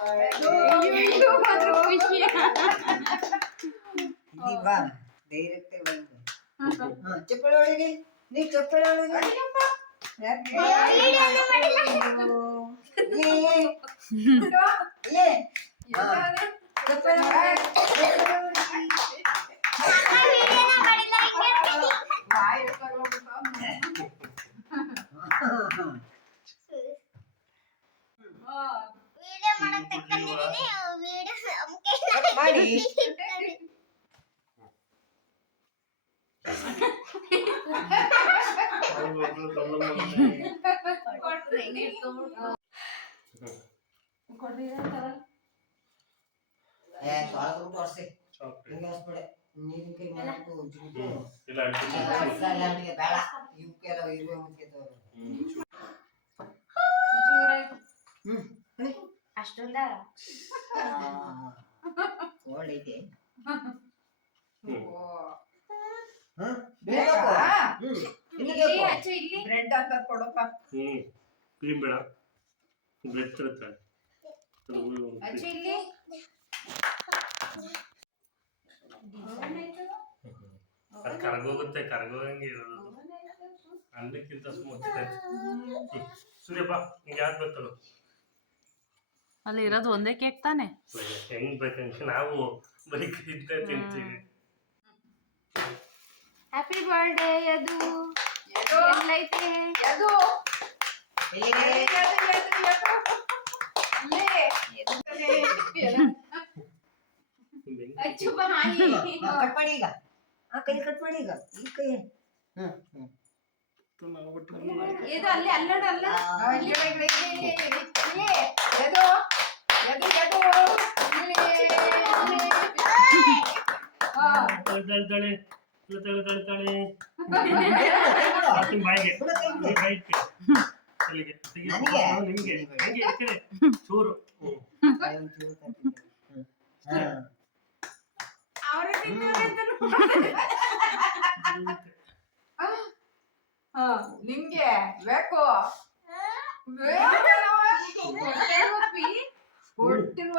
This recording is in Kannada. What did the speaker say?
ಅಯ್ಯೋ ಮಾತ್ರ ಖುಷಿ. ಇಲ್ಲಿ ಬಾ ಡೈರೆಕ್ಟ್ ಬಂದು ಚಪ್ಪಳ ಒಳಗೆ ನೀ ಚಪ್ಪಳ ಒಳಗೆ ಮಾಡಿ ತೋರ್ಸಿ ನೀರಿನ ಕೈ ಮಾಡಬೇಕು ಬೇಡ ಇವಕ್ಕೆಲ್ಲ ಇರುವೆ ಮುಖ್ಯದವರು ಅಷ್ಟೊಂದ ಒಳ್ಳೆದೆ ಬ್ರೆಡ್ ಅಂತ ಕೊಡಪ್ಪ. ಕ್ರೀಮ್ ಬೇಡ ಬ್ರೆಡ್ ತರುತ್ತೆ ಅಚ್ಚು ಇಲ್ಲಿ ಅದು ಕರಗೋಗುತ್ತೆ ಕರಗೋಗಂಗೆ ಇರೋದು ಅನ್ನಕ್ಕಿಂತ ಮುಚ್ಚುತ್ತೆ. ಸೂರ್ಯಪ್ಪ ನಿಂಗೆ ಯಾವ್ದು ಬೇಕಲ್ಲ ಅಲ್ಲಿ ಇರೋದು ಒಂದೇ ಕೇಕ್ ತಾನೆ. ಹೆಂಗ್ ಬೇಕಂತ ನಾವು ಬರೀ ಇದ್ದೇ ತಿಂತೀವಿ. Happy birthday Yadu. ಎಲ್ಲೈತೆ ಯದು? ಅಚ್ಚು ಬಾ ಕಟ್ ಮಾಡಿ ಈಗ ಆ ಕೈ ಕಟ್ ಮಾಡಿ ಈಗ ಈ ಕೈ ಇದು ಅಲ್ಲಿ ಅಲ್ಲಡ ಅಲ್ಲ ಚೂರು ನಿಮ್ಗೆ ಬೇಕು ಕೊಟ್ಟಿಲ್ವಲ್ಲ